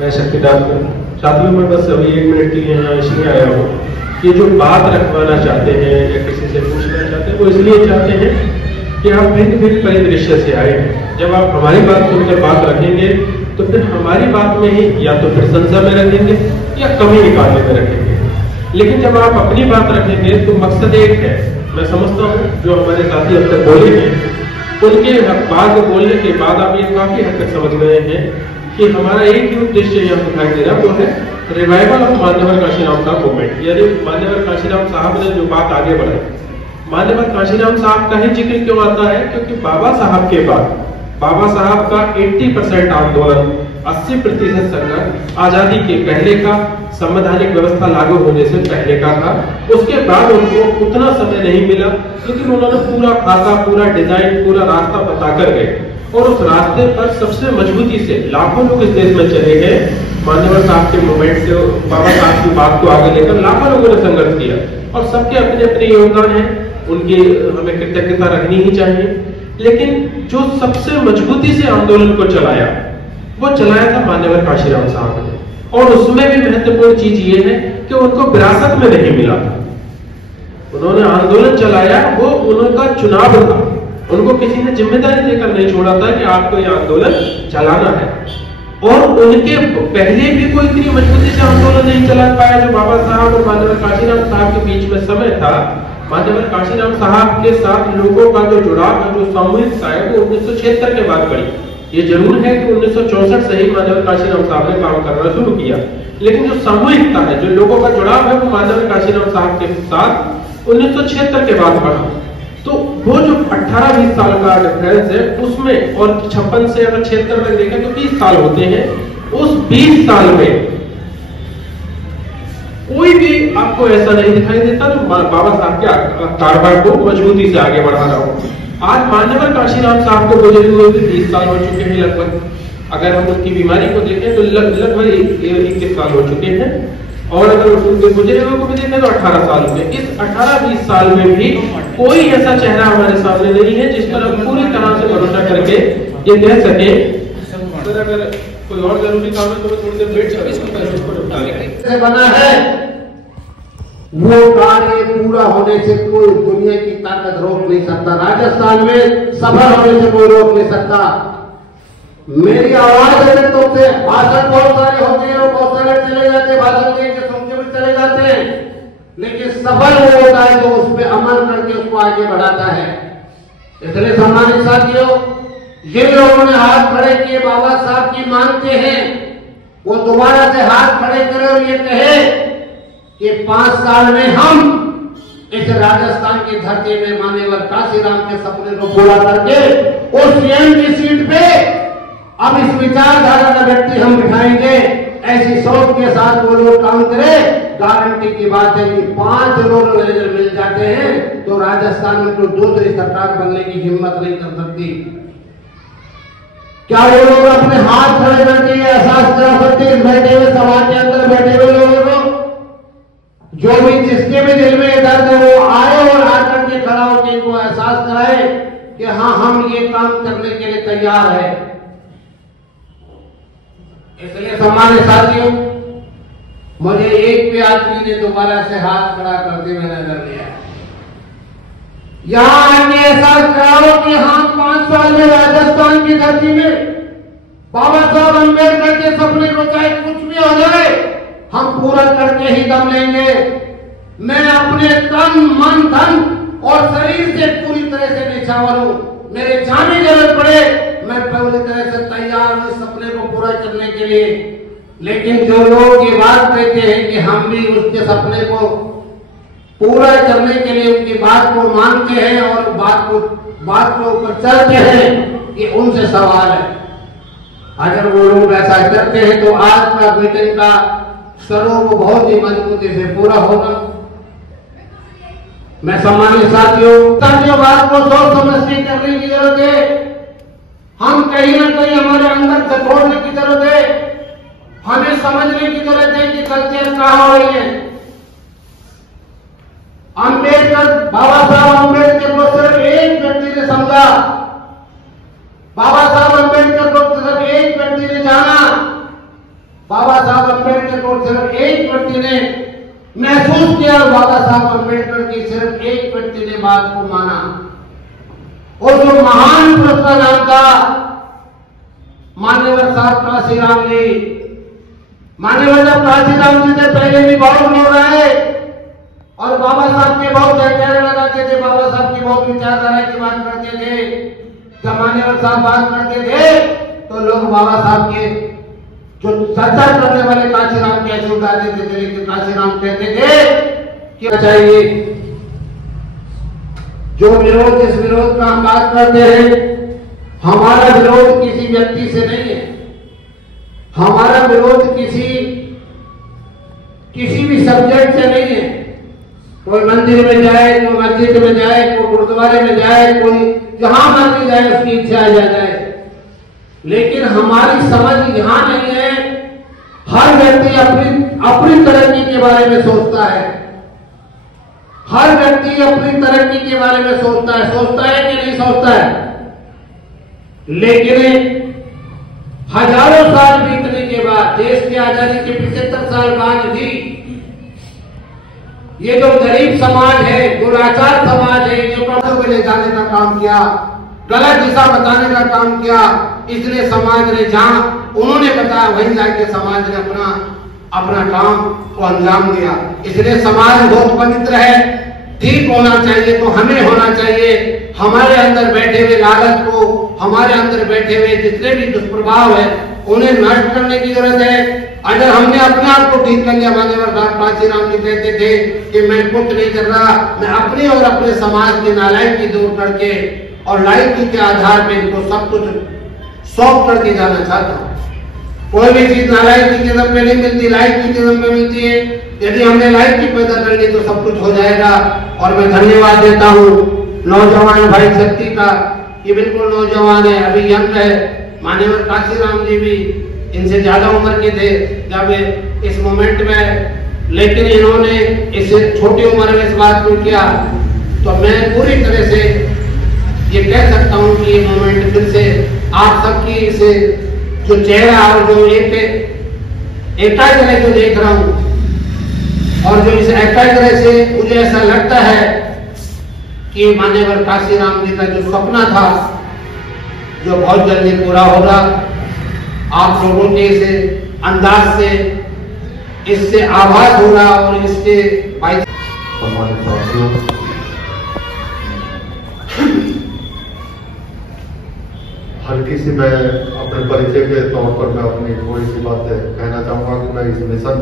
मैं शक्तिदास साथियों में बस अभी 1 मिनट के लिए यहाँ इसलिए आया हूँ कि जो बात रखवाना चाहते हैं या किसी से पूछना चाहते हैं वो इसलिए चाहते हैं कि आप भिन्न भिन्न परिदृश्य से आए हैं। जब आप हमारी बात सुनकर बात रखेंगे तो फिर हमारी बात में ही या तो फिर संशय में रखेंगे या कमी निकालने में रखेंगे। लेकिन जब आप अपनी बात रखेंगे तो मकसद एक है। मैं समझता हूँ जो हमारे साथी अब तक बोले हैं उनके बाद बोलने के बाद आप ये काफी हद तक समझ गए हैं कि हमारा एक ही उद्देश्य यहाँ दिखाई दे रहा है, वो है रिवाइवल ऑफ मान्यवर काशीराम साहब मूवमेंट। यानी मान्यवर काशीराम साहब ने जो बात आगे बढ़ाई, मान्यवर काशीराम साहब का ही जिक्र क्यों आता है? क्योंकि बाबा साहब के बाद बाबा साहब का 80% आंदोलन, 80% संघर्ष आजादी के पहले का, संवैधानिक व्यवस्था लागू होने से पहले का था। उसके बाद उनको उतना समय नहीं मिला, लेकिन उन्होंने पूरा खाका, पूरा डिजाइन, पूरा रास्ता बताकर गए और उस रास्ते पर सबसे मजबूती से लाखों लोग इस देश में चले गए। मान्यवर साहब के मूवमेंट से बाबा साहब की बात को आगे लेकर लाखों लोगों ने संघर्ष किया और सबके अपने अपने योगदान है, उनकी हमें कृतज्ञता रखनी ही चाहिए। लेकिन जो सबसे मजबूती से आंदोलन को चलाया वो चलाया था मान्यवर काशीराम साहब ने, और उसमें भी महत्वपूर्ण चीज ये है कि उनको विरासत में नहीं मिला था। उन्होंने आंदोलन चलाया, वो उनका चुनाव था, उनको किसी ने जिम्मेदारी देकर नहीं छोड़ा था कि आपको ये आंदोलन चलाना है। और उनके पहले भी कोई इतनी मजबूती से आंदोलन नहीं चला पाया जो बाबा साहब और मान्यवर काशीराम साहब के बीच में समय था। मान्यवर काशीराम साहब के साथ लोगों का जो जुड़ाव है, जो सामूहिकता है, वो 1976 के बाद बढ़ी। ये जरूर है कि 1964 से ही मान्यवर काशीराम साहब ने काम करना शुरू किया, लेकिन जो सामूहिकता है, जो लोगों का जुड़ाव है, वो मान्यवर काशीराम साहब के साथ 1976 के बाद बढ़ा। तो वो जो 18-20 साल का डिफरेंस है उसमें, और 56 से अगर 76 तक देखें तो 20 साल होते हैं। उस 20 साल में कोई भी आपको ऐसा नहीं दिखाई देता जो बाबा साहब के कारोबार को मजबूती से आगे बढ़ा रहा हो। आज मान्यवर काशीराम साहब को गुजरे हुए भी 20 साल हो चुके हैं लगभग। अगर हम उनकी बीमारी को देखें तो लगभग 21 साल हो चुके हैं, और अगर उनके गुजरे हुए को भी देखें तो 18 साल हो गए। इस 18-20 साल में भी कोई ऐसा चेहरा हमारे सामने नहीं है जिस पर हम पूरी तरह से भरोसा करके ये कह सके। अगर कोई और जरूरी काम है तो मैं थोड़ी देर वेट कर बना है, वो कार्य पूरा होने से कोई दुनिया की ताकत रोक नहीं सकता। राजस्थान में सफल होने से कोई रोक नहीं सकता। मेरी आवाज अगर तुमसे, भाषण बहुत सारे होते हैं और बहुत सारे चले जाते हैं, भाषण के सुन के भी चले जाते हैं, लेकिन सफल वो होता है जो उस पर अमल करके उसको आगे बढ़ाता है। इसलिए सम्मानित साथियों, जिन लोगों ने हाथ खड़े किए बाबा साहब की मानते हैं, वो दोबारा से हाथ खड़े करें और ये कहे कि 5 साल में हम इस राजस्थान की धरती में मान्यवर काशीराम के सपने को पूरा करके उस सीएम की सीट पे अब इस विचारधारा का व्यक्ति हम बिठाएंगे। ऐसी सोच के साथ वो लोग काम करें। गारंटी की बात है कि 5 लोग मिल जाते हैं तो राजस्थान में कोई दूसरी सरकार बनने की हिम्मत नहीं कर सकती। क्या वो लोग अपने हाथ खड़े करके एहसास करा सकते बैठे हुए सभा के अंदर बैठे हुए लोगों को, जो भी जिसके भी दिल में दर्द है वो आए और आकर के खड़ा होकर इनको एहसास कराए कि हाँ, हम ये काम करने के लिए तैयार है। इसलिए सम्मानित साथियों, मुझे एक भी आदमी ने दोबारा से हाथ खड़ा करते हुए नजर लिया। यहां आके एहसास कराओ कि हाँ, 5 साल में राजस्थान की धरती में बाबा साहब अम्बेडकर के सपने को चाहे कुछ भी हो जाए हम पूरा करके ही दम लेंगे। मैं अपने तन, मन, धन और शरीर से पूरी तरह से निछावर हूं। मेरे जाने जरूरत पड़े मैं पूरी तरह से तैयार हूं सपने को पूरा करने के लिए। लेकिन जो लोग ये बात कहते हैं कि हम भी उसके सपने को पूरा करने के लिए उनकी बात को मानते हैं और बात को ऊपर चलते हैं, ये उनसे सवाल है। अगर वो लोग ऐसा करते हैं तो आज का मीटिंग का स्वरूप बहुत ही मजबूती से पूरा होगा। मैं सम्मानित साथियों, बात को सोच समझ के करने की जरूरत है। हम कहीं ना कहीं हमारे अंदर से छोड़ने की जरूरत है। हमें समझने की जरूरत है कि कल्चर कहां हो रही है। अम्बेडकर, बाबा साहब अम्बेडकर को सिर्फ एक व्यक्ति ने समझा, बाबा साहब अम्बेडकर को सिर्फ एक व्यक्ति ने जाना, बाबा साहब अम्बेडकर को सिर्फ एक व्यक्ति ने महसूस किया, बाबा साहब अम्बेडकर की सिर्फ एक व्यक्ति ने बात को माना, और जो महान पुरुष का नाम था मान्यवर साहब काशीराम जी। मान्यवर साहब काशीराम जी से पहले भी बहुत लोग आए और बाबा साहब के बहुत जयकारे लगाते थे, बाबा साहब की बहुत विचारधारा की बात करते थे। जब मान्यवर साहब बात करते थे तो लोग बाबा साहब के जो चर्चा करने वाले काशीराम के ऐसे उठा देते थे, लेकिन काशीराम कहते थे कि चाहिए जो विरोध, जिस विरोध का हम बात करते हैं, हमारा विरोध किसी व्यक्ति से नहीं है, हमारा विरोध किसी भी सब्जेक्ट से नहीं है। कोई मंदिर में जाए, कोई मस्जिद में जाए, कोई गुरुद्वारे में जाए, कोई जहां मर्जी जाए, उसकी इच्छा जाए, लेकिन हमारी समझ यहां नहीं है। हर व्यक्ति अपनी तरक्की के बारे में सोचता है, हर व्यक्ति अपनी तरक्की के बारे में सोचता है कि नहीं सोचता है। लेकिन हजारों साल बीतने के बाद, देश की आजादी के 75 साल बाद भी ये जो गरीब समाज है, दुराचार समाज है, जो प्रभु को ले जाने का काम किया, गलत दिशा बताने का काम किया, इसलिए समाज ने जहां उन्होंने बताया वहीं जाके समाज ने अपना काम को अंजाम दिया। इसलिए समाज बहुत पवित्र है, ठीक होना चाहिए तो हमें होना चाहिए। हमारे अंदर बैठे हुए लालच को, हमारे अंदर बैठे हुए जितने भी दुष्प्रभाव है, उन्हें नष्ट करने की जरूरत है। अगर हमने अपने आप को ठीक कर लिया, मान्यवर साहब काशीराम जी कहते थे कि मैं कुछ नहीं कर रहा, मैं अपने और अपने समाज की नालायकी दूर करके और लायकी के आधार पर इनको सब कुछ सौंप करके जाना चाहता हूँ। कोई भी चीज नालायकी के दम में नहीं मिलती, लायकी के दम में मिलती है। यदि हमने लायकी पैदा कर ली तो सब कुछ हो जाएगा। और मैं धन्यवाद देता हूँ नौजवान भाई शक्ति का, ये बिल्कुल नौजवान है, अभी यंग है। मान्यवर काशीराम जी भी इनसे ज्यादा उम्र के थे जब इस मोमेंट में, लेकिन इन्होंने इस छोटी उम्र में इस बात को किया। तो मैं पूरी तरह से ये कह सकता हूँ कि ये मोमेंट फिर से आप सबकी इसे जो चेहरा और जो एकाग्र जो देख रहा हूँ, और जो इस एकाग्र से मुझे ऐसा लगता है कि मान्यवर काशीराम जी का जो सपना था, जो बहुत जल्दी पूरा होगा। आप लोगों के इस अंदाज से इससे आभास हो रहा और इसके सम्मानित साथियों, हल्की सी मैं अपने परिचय के तौर पर मैं अपनी थोड़ी सी बातें कहना चाहूंगा कि मैं इस मिशन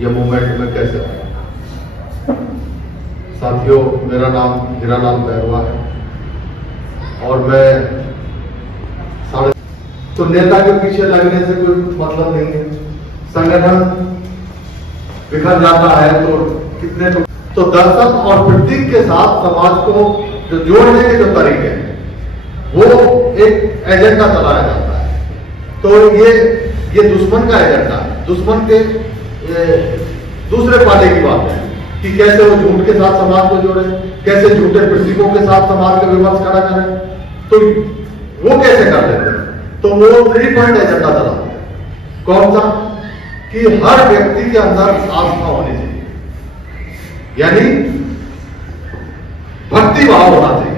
या मूवमेंट में कैसे आया। साथियों, मेरा नाम हीरालाल बैरवा है और मैं तो नेता के पीछे लगने से कोई मतलब नहीं है। संगठन बिखर जाता है तो कितने तो दर्शन और प्रतीक के साथ समाज को जो जोड़ने के जो तरीके हैं वो एक एजेंडा चलाया जाता है। तो ये दुश्मन का एजेंडा है, दुश्मन के दूसरे पाले की बात है कि कैसे वो झूठ के साथ समाज को जोड़े, कैसे झूठे प्रतीकों के साथ समाज का विमर्श खड़ा करें। तो वो कैसे कर लेते हैं? तो वो 3 पॉइंट एजेंडा चलाते हैं। कौन सा? कि हर व्यक्ति के अंदर आस्था होनी चाहिए, यानी भक्ति भाव होना चाहिए।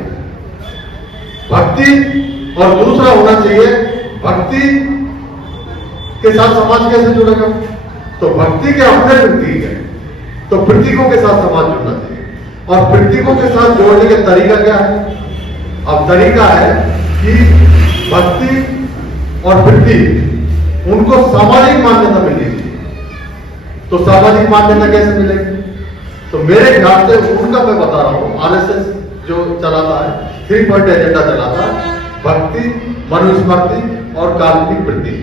भक्ति और दूसरा होना चाहिए, भक्ति के साथ समाज कैसे जुड़ेगा? तो भक्ति के अपने प्रतीक है, तो प्रतीकों के साथ समाज जुड़ना चाहिए। और प्रतीकों के साथ जोड़ने का तरीका क्या है? अब तरीका है कि भक्ति और प्रतीक उनको सामाजिक मान्यता मिलनी चाहिए। तो सामाजिक मान्यता कैसे मिलेगी? तो मेरे ख्याल से उनका मैं बता रहा हूं, आरएसएस जो चलाता है 3 पॉइंट एजेंडा चलाता है, भक्ति, मनुस्मृति और काल्पनिक प्रतीक।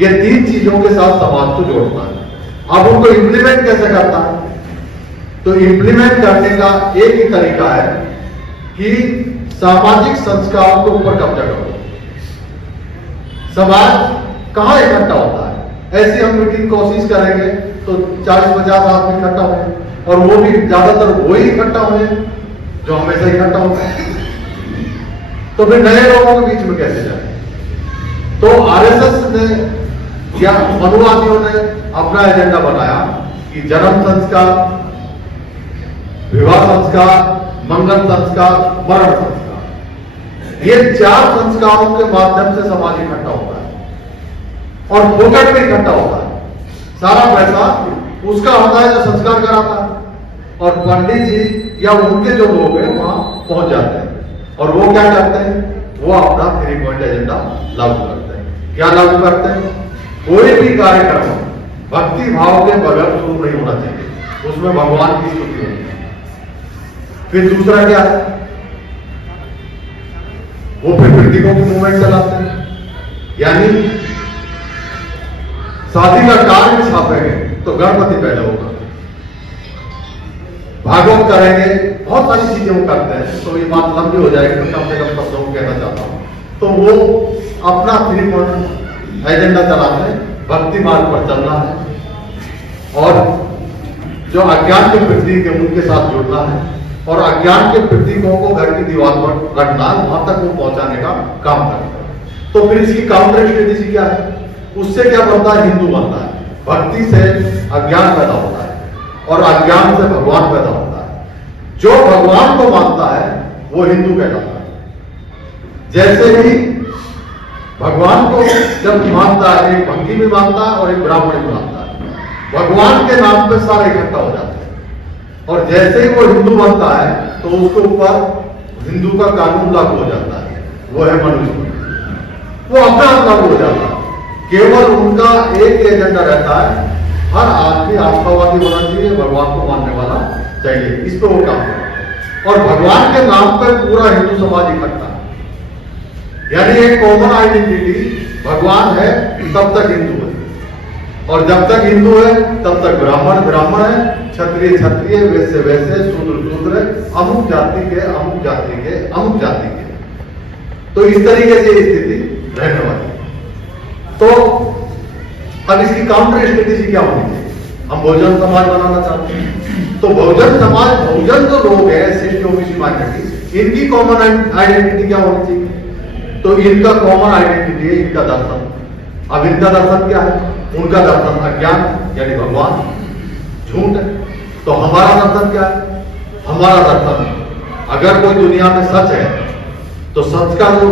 ये 3 चीजों के साथ समाज को जोड़ता है। अब उनको इंप्लीमेंट कैसे करता है? तो इंप्लीमेंट करने का एक ही तरीका है कि सामाजिक संस्कारों के ऊपर कब्जा करो। समाज कहां इकट्ठा होता है? ऐसी हम मीटिंग कोशिश करेंगे तो 40-50 आदमी इकट्ठा होंगे, और वो भी ज्यादातर वही इकट्ठा होंगे जो हमेशा इकट्ठा होता है। तो फिर नए लोगों के बीच में कैसे जाए? तो आरएसएस ने या मनुवादियों ने अपना एजेंडा बनाया कि जन्म संस्कार, विवाह संस्कार, मंगल संस्कार, मरण संस्कार, ये 4 संस्कारों के माध्यम से समाज इकट्ठा होता है और फोकट में इकट्ठा होता है। सारा पैसा उसका होता है जो संस्कार कराता है, और पंडित जी या उनके जो लोग हैं वहां पहुंच जाते हैं और वो क्या करते हैं, वो अपना 3 पॉइंट एजेंडा लागू करते हैं। क्या लागू करते हैं? कोई भी कार्यक्रम भक्ति भाव के बगैर शुरू नहीं होना चाहिए, उसमें भगवान की स्तुति होनी चाहिए। फिर दूसरा क्या है, वो फिर प्रतीकों की मूवमेंट चलाते हैं, यानी शादी का कार्ड छापेंगे तो गणपति पहले होगा, भागवत करेंगे, बहुत सारी चीजें वो करते हैं। तो ये बात लंबी हो जाएगी, तो कम से कम शब्दों को कहना चाहता हूं। तो वो अपना 3 पॉइंट एजेंडा चलाते हैं, भक्ति मार्ग पर चलना है और जो अज्ञान के प्रतीक है उनके साथ जुड़ना है और अज्ञान के प्रतीकों को घर की दीवार पर रखना, वहां तक वो पहुंचाने का काम करता है। तो फिर इसकी काउंटर स्ट्रेटेजी क्या है? उससे क्या बनता है? हिंदू बनता है। भक्ति से अज्ञान पैदा होता है और अज्ञान से भगवान पैदा होता है। जो भगवान को मानता है वो हिंदू कहलाता है। जैसे ही भगवान को जब मानता है, एक भक्ति भी मानता है और एक ब्राह्मण भी मानता है, भगवान के नाम पे सारे इकट्ठा हो जाते हैं और जैसे ही वो हिंदू बनता है तो उसके ऊपर हिंदू का कानून लागू हो जाता है, वो है मनुस्मृति। वो अपना आप लागू हो जाता है। केवल उनका एक एजेंडा रहता है, हर आदमी आस्थावादी होना चाहिए, भगवान को मानने वाला चाहिए, इस पर वो काम करते हैं और भगवान के नाम पर पूरा हिंदू समाज इकट्ठा है। यानी एक कॉमन आइडेंटिटी भगवान है तब तक हिंदू है और जब तक हिंदू है तब तक ब्राह्मण ब्राह्मण है, क्षत्रिय क्षत्रिय, वैश्य वैश्य, शूद्र शूद्र, अमुक जाति के अमुक जाति के अमुक जाति के। तो इस तरीके से स्थिति रहने वाली। तो अब इसकी काउंटर स्ट्रेटेजी क्या होनी चाहिए? हम बहुजन समाज बनाना चाहते हैं, तो बहुजन समाज, बहुजन जो लोग हैं एससी ओबीसी माइनॉरिटी, इनकी कॉमन आइडेंटिटी क्या होनी चाहिए? तो इनका कॉमन आइडेंटिटी है इनका दर्शन। अब इनका दर्शन क्या है? उनका दर्शन अज्ञान यानी भगवान, झूठ है। तो हमारा दर्शन क्या है? हमारा दर्शन अगर कोई दुनिया में सच है तो सच का जो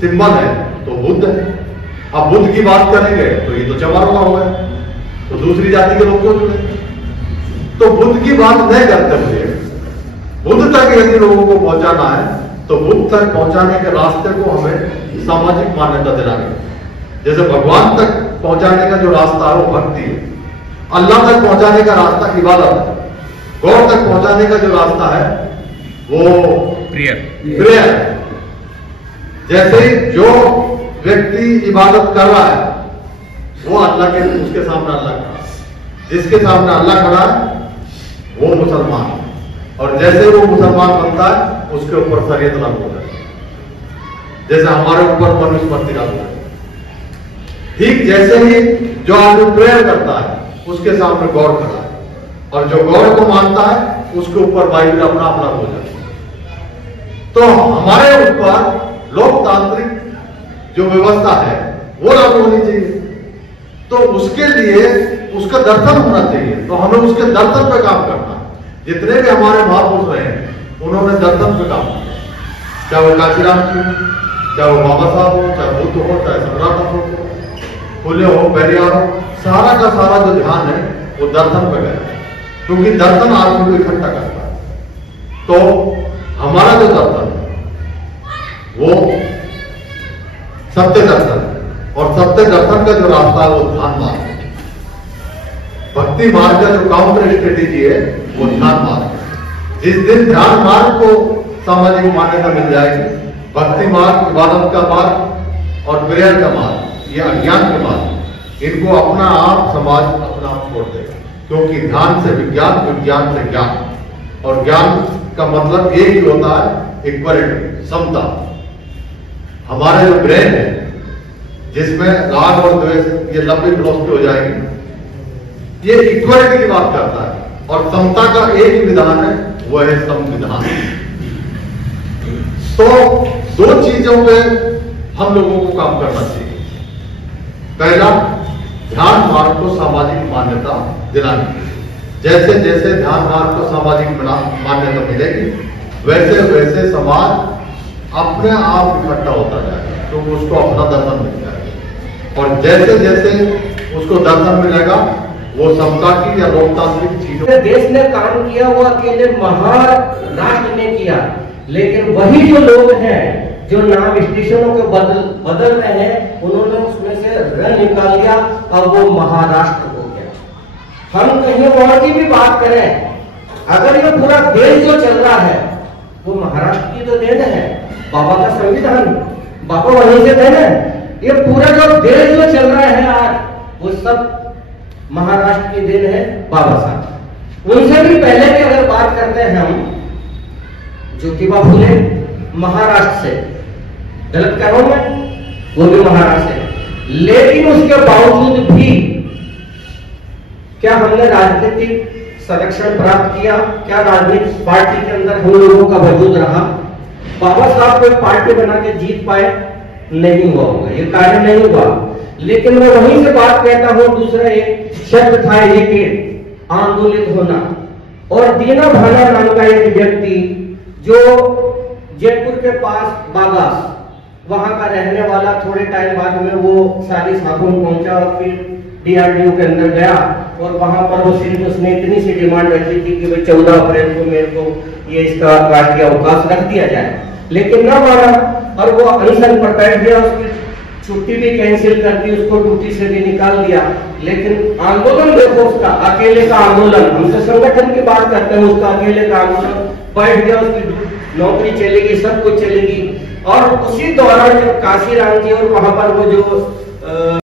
सिंबल है तो बुद्ध है। अब बुद्ध की बात करेंगे तो ये तो चमारों का होगा, तो दूसरी जाति के लोग क्यों जुड़े? तो बुद्ध की बात नहीं करते हुए बुद्ध तक यदि लोगों को पहुंचाना है तो बुद्ध तक पहुंचाने के रास्ते को हमें सामाजिक मान्यता दिलानी है। जैसे भगवान तक पहुंचाने का जो रास्ता है वो भक्ति है, अल्लाह तक पहुंचाने का रास्ता इबादत है, गौर तक पहुंचाने का जो रास्ता है वो प्रेयर है। जैसे जो व्यक्ति इबादत कर रहा है वो अल्लाह के, उसके सामने अल्लाह खड़ा है, जिसके सामने अल्लाह खड़ा है वो मुसलमान है और जैसे वो मुसलमान बनता है उसके ऊपर शरीयत लागू हो जाती है, जैसे हमारे ऊपर मनुस्मृति लागू है। ठीक जैसे ही जो आदमी प्रेयर करता है उसके सामने गौर खड़ा है और जो गौर को मानता है उसके ऊपर बाइबल अपना आप लागू हो जाती है। तो हमारे ऊपर लोकतांत्रिक जो व्यवस्था है वो लागू होनी चाहिए। तो उसके लिए उसका दर्शन होना चाहिए, तो हमें उसके दर्शन पे काम करना। जितने भी हमारे महापुरुष रहे हैं उन्होंने दर्शन पे काम किया, चाहे वो काशीराम जी हो, चाहे वो बाबा साहब हो, चाहे बुद्ध हो, चाहे सम्राट हो, फुले हो, पेरियार हो, सारा का सारा जो ध्यान है वो दर्शन पे गया, क्योंकि दर्शन आदमी को इकट्ठा करता है। तो हमारा जो दर्शन है वो सत्य दर्शन है और सत्य दर्शन का जो रास्ता है वो ध्यान मार्ग है। भक्ति मार्ग का जो काउंटर स्ट्रेटेजी है वो ध्यान मार्ग है। जिस दिन ध्यान मार्ग को सामाजिक मान्यता मिल जाएगी, भक्ति मार्ग, इबादत का मार्ग और प्रेयर का मार्ग, ये अज्ञान के मार्ग, इनको अपना आप समाज अपना आप छोड़ देगा। क्योंकि ध्यान से विज्ञान, विज्ञान से ज्ञान और ज्ञान का मतलब एक ही होता है इक्वलिटी, समता। हमारे जो ब्रेन है जिसमें राग और द्वेष, ये लंबी फिलॉसफी हो जाएगी, ये इक्वलिटी की बात करता है और समता का एक ही विधान है, वो है संविधान। तो दो चीजों पे हम लोगों को काम करना चाहिए। पहला, ध्यान मार्ग को सामाजिक मान्यता दिलानी। जैसे जैसे ध्यान मार्ग को सामाजिक मान्यता मिलेगी, वैसे वैसे समाज अपने आप इकट्ठा होता जाएगा, तो उसको अपना दर्शन मिल जाएगा। और जैसे जैसे उसको दर्शन मिलेगा, वो समता की या लोकतांत्रिक चीजों देश ने काम किया वो अकेले महाराष्ट्र ने किया, लेकिन वही जो लोग हैं जो नाम स्टेशनों के बदल रहे हैं, उन्होंने उसमें से रन निकाल लिया, अब वो महाराष्ट्र हो गया। हम कहीं और की भी बात करें, अगर ये पूरा देश जो चल रहा है वो महाराष्ट्र की तो देन है, बाबा का संविधान बाबा वहीं से देन है। ये पूरा जो देश जो चल रहा है आज, वो सब महाराष्ट्र की देन है, बाबा साहब। उनसे भी पहले की अगर बात करते हैं हम, ज्योतिबा फुले महाराष्ट्र से, गलत कह रहा हूं मैं, वो भी महाराष्ट्र से, लेकिन उसके बावजूद भी क्या हमने राजनीतिक संरक्षण प्राप्त किया? क्या राजनीतिक पार्टी के अंदर हम लोगों का वजूद रहा? बाबा साहब कोई पार्टी बना के जीत पाए? नहीं हुआ होगा, ये कार्य नहीं हुआ। लेकिन मैं वहीं से बात कहता हूं, दूसरा एक शब्द था ये कि आंदोलित होना। और दीना भाना नाम का एक व्यक्ति जो जयपुर के पास बागास, वहां का रहने वाला, थोड़े टाइम बाद में वो सारी साधु पहुंचा और फिर DRDO के अंदर गया, और वहां पर वो सिर्फ उसने इतनी सी डिमांड रखी थी कि भाई 14 अप्रैल को मेरे को ये इसका राष्ट्रीय अवकाश रख दिया जाए, लेकिन ना माना और वो अनशन पर बैठ गया। उसकी छुट्टी भी कैंसिल कर दी, उसको ड्यूटी से भी निकाल दिया। लेकिन आंदोलन देखो उसका, अकेले का आंदोलन, हमसे संगठन की बात करते हैं, उसका अकेले का आंदोलन बैठ गया, उसकी नौकरी चलेगी, सब कुछ चलेगी। और उसी दौरान जब काशीराम जी और वहां पर वो जो